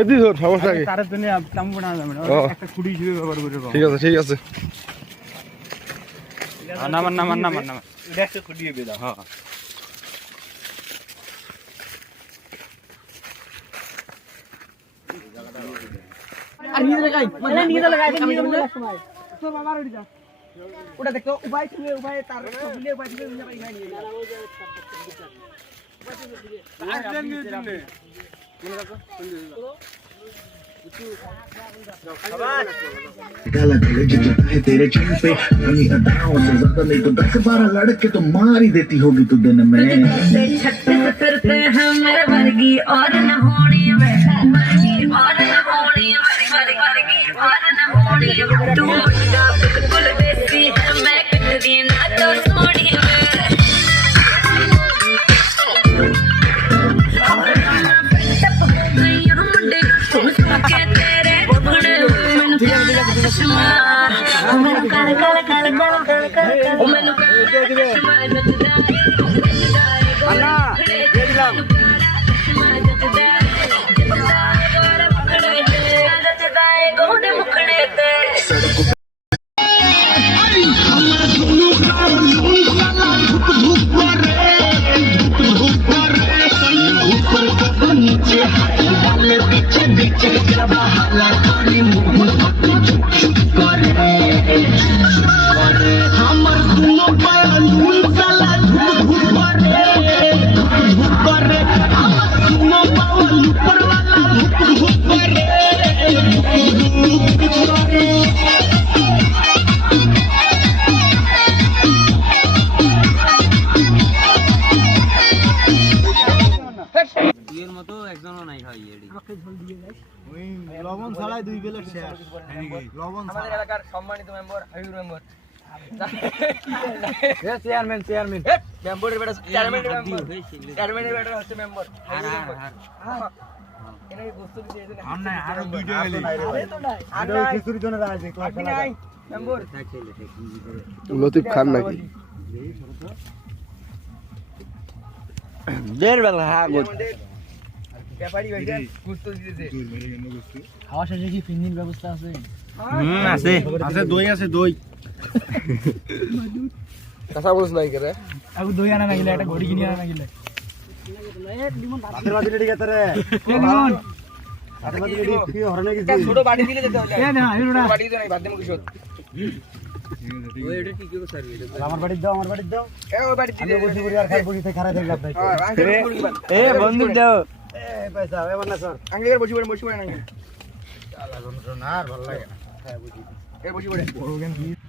এদি ধর সমস্যা কি তার জন্য চামু না যাবে একটা খুঁটি হিসেবে ব্যবহার করে ঠিক আছে ঠিক আছে নামান এটা একটা খুঁটি হবে দাও হ্যাঁ আর নিয়ে লাগাই মানে নিয়ে লাগাই সময় তোর বাবা রেডি যা ওটা দেখো উপায় তুমি উপায় তার সবলে উপায় তুমি নিয়ে পাই নিয়ে না ওই যে काला कॉलेज जता है तेरे चेहरे पे अपनी अदाओं से ज्यादा नहीं तो 10-12 लड़के तो मार ही देती होगी तू दिन में छत्ते से फिरते हैं मेरे वर्गी और न होनी वर्गी और न होनी वर्गी और न होनी तू मुझका बिल्कुल देसी है मैं कितनी ना तो सोनी লবণ ছাড়াই 2 বেলা শেষ লবণ আমাদের এলাকার সম্মানিত মেম্বার হাবিবুর মেম্বার চেয়ারম্যান মেম্বারের বেটা চেয়ারম্যানের বেটা হচ্ছে মেম্বার এনাকে গোস্ত দিতে এজন্য আমরা আরো দুইটা হইলে আরে তো নাই আর কিছুর জন্য রাজি ক্লাস নাই মেম্বার লতিফ খান নাকি দের বেলা হ্যাঁ ব্যাপারী ভাইরা গোস্ত দিতেছে খাওয়া শেষে কি ফিনির ব্যবস্থা আছে আছে আছে দই কাঁচা বলছ নাই করে আগু দই আনা লাগিলে একটা ঘড়ি কিনে আনা লাগিলে বাতি রেডি করতে রে বাতি রেডি কি হরনে গেছি ছোট বাটি দিলে যেতে হবে না না বাটি দিতে নাই বাদ দেব কিছু ওই এটা কি কি স্যার আমার বাড়ি দাও এ ওই বাটি দিলে বসে পড়ি আর খাই বসে থেকে খারাপ হয়ে লাভ নাই এ বন্ধু দাও এ পয়সা এ বন্না স্যার আঙ্গুলের বসে পড়ে না চালা না আর ভালো লাগে না খাই বসি এ বসে পড়ে